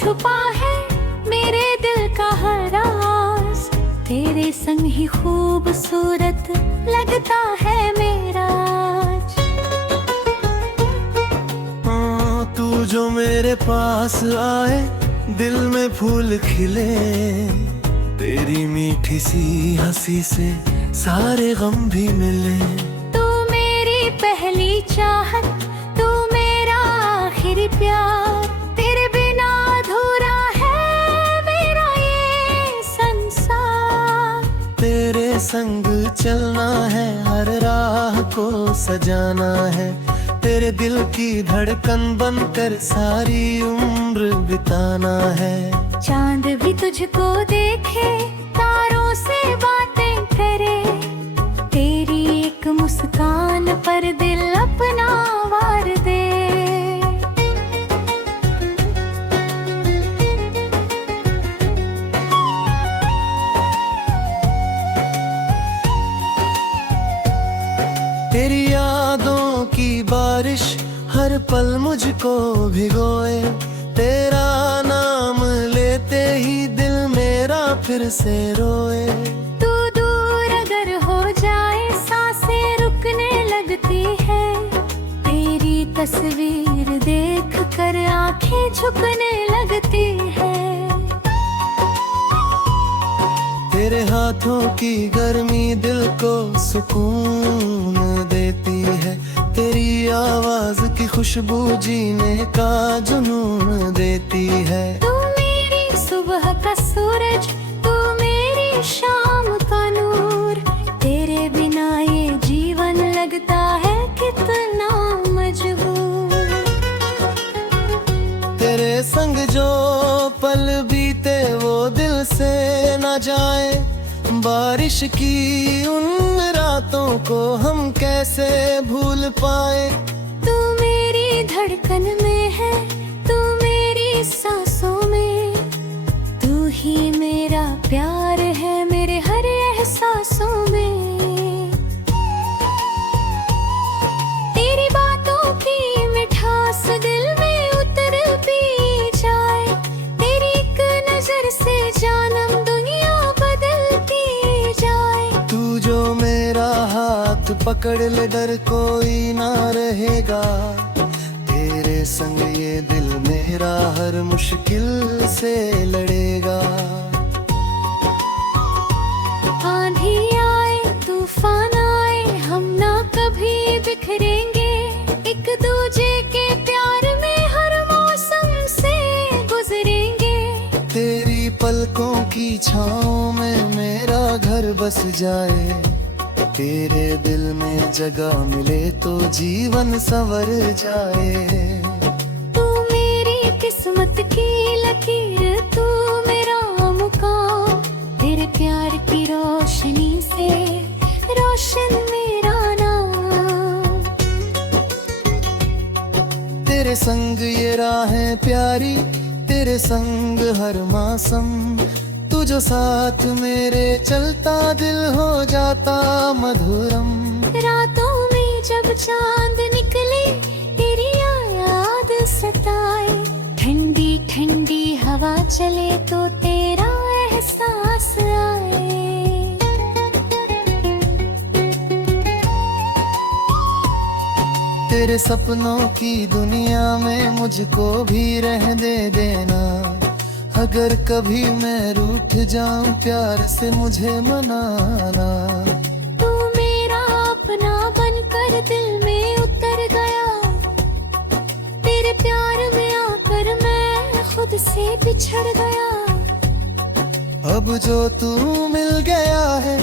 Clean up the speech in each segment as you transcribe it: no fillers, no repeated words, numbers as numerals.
छुपा है मेरे दिल का हर राज, तेरे संग ही खूबसूरत लगता है मेरा आज। तू जो मेरे पास आए दिल में फूल खिले, तेरी मीठी सी हंसी से सारे गम भी मिले। तू मेरी पहली चाहत, तू मेरा आखिरी प्यार, तेरे बिना अधूरा है मेरा ये संसार। तेरे संग चलना है, हर राह को सजाना है, तेरे दिल की धड़कन बनकर सारी उम्र बिताना है। चांद भी तुझको देखे, तारों से बातें करे, तेरी एक मुस्कान पर दिल अपना वार दे। तेरी यादों की बारिश हर पल मुझको भिगोए, तेरा नाम लेते ही दिल मेरा फिर से रोए। तू दूर अगर हो जाए सांसें रुकने लगती है, तेरी तस्वीर देख कर आंखें झुकने लगती है। तेरे हाथों की गर्मी दिल को सुकून देती है, तेरी आवाज की खुशबू जीने का जुनून देती है। तू मेरी सुबह का सूरज, तू मेरी शाम का नूर, तेरे बिना ये जीवन लगता है कितना मजबूर। तेरे संग जो पल बीते वो दिल से न जाए, बारिश की उन रातों को हम कैसे भूल पाए। तू मेरी धड़कन में है, तू मेरी सांसों में, तू ही मेरा प्यार है मेरे हर एहसासों में। तेरी बातों की मिठास दिल में उतर भी जाए, तेरी एक नजर से जानम दुनिया बदलती जाए। तू जो मेरा हाथ पकड़ ले डर कोई ना रहेगा, तेरे संग ये दिल मेरा हर मुश्किल से लड़ेगा। आंधी आए तूफान आए हम ना कभी बिखरेंगे, एक दूजे के प्यार में हर मौसम से गुजरेंगे। तेरी पलकों की छाँव में मेरा घर बस जाए, तेरे दिल में जगह मिले तो जीवन संवर जाए। तू मेरी किस्मत की लकीर, तू मेरा मुकाम, तेरे प्यार की रोशनी से रोशन मेरा नाम। तेरे संग ये राहें प्यारी, तेरे संग हर मौसम, तू जो साथ मेरे चलता दिल हो जाता मधुरम। रातों में जब चांद निकले तेरी याद सताए, ठंडी ठंडी हवा चले तो तेरा एहसास आए। तेरे सपनों की दुनिया में मुझको भी रहने देना, अगर कभी मैं रूठ जाऊं प्यार से मुझे मनाना। तू मेरा अपना बनकर दिल में उतर गया, तेरे प्यार में आकर मैं खुद से बिछड़ गया। अब जो तू मिल गया है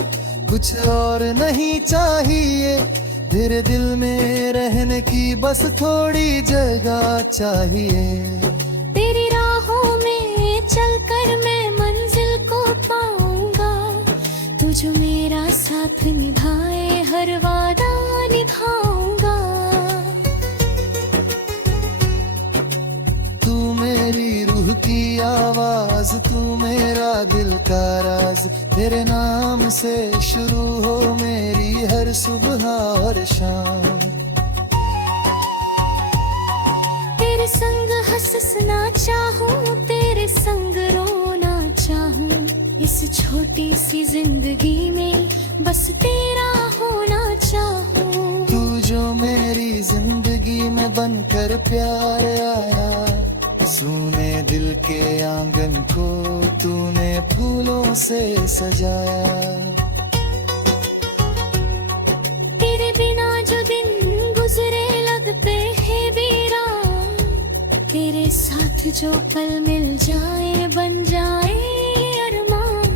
कुछ और नहीं चाहिए, तेरे दिल में रहने की बस थोड़ी जगह चाहिए। तेरी राहों में चलकर मैं मंजिल को पाऊंगा, तू जो मेरा साथ निभाए हर वादा निभाऊंगा। तू मेरी रूह की आवाज, तू मेरा दिल का राज, तेरे नाम से शुरू हो मेरी हर सुबह और शाम। तेरे संग हंसना चाहूं, तेरा तेरे संग रोना चाहूं, इस छोटी सी जिंदगी में बस तेरा होना चाहूं। तू जो मेरी जिंदगी में बनकर प्यार आया, सुने दिल के आंगन को तूने फूलों से सजाया। तेरे बिना जो दिन गुजरे लगते हैं वीरान, तेरे साथ जो पल मिल जाए बन जाए अरमान।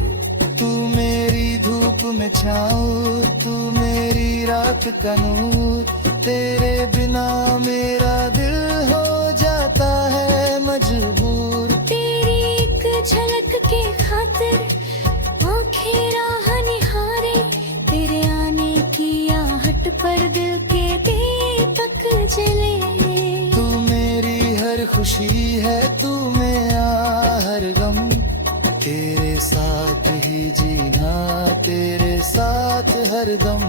तू मेरी धूप में छाँव, तू मेरी रात का नूर, तेरे बिना मेरा दिल हो जाता है मजबूर। तेरी एक झलक के खातिर आंखें राह निहारे, तेरे आने की आहट पर दिल के दीपक जले। तू मेरी हर खुशी है, तू मेरा हर गम, तेरे साथ ही जीना, तेरे साथ हरदम।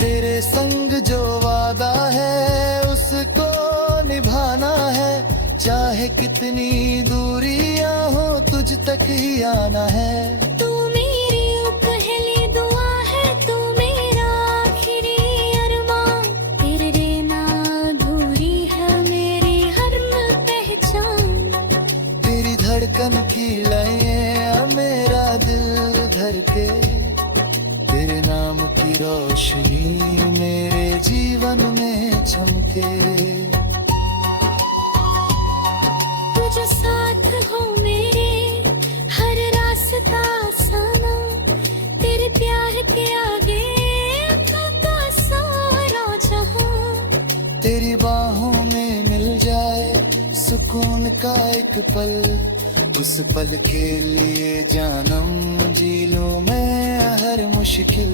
तेरे संग जो वादा है उसको निभाना है, चाहे कितनी दूरियां हो तुझ तक ही आना है। तू मेरी पहली दुआ है, तू मेरा आखिरी अरमान, तेरे बिना अधूरी है मेरी हर पहचान। तेरी धड़कन की लय मेरा दिल धर के, तेरे नाम की रोशनी मेरे जीवन में चमके। तू जो साथ हो मेरे हर रास्ता आसाना, तेरे प्यार के आगे का सारा जहां। तेरी बाहों में मिल जाए सुकून का एक पल, उस पल के लिए जानम जी लूं मैं हर मुश्किल।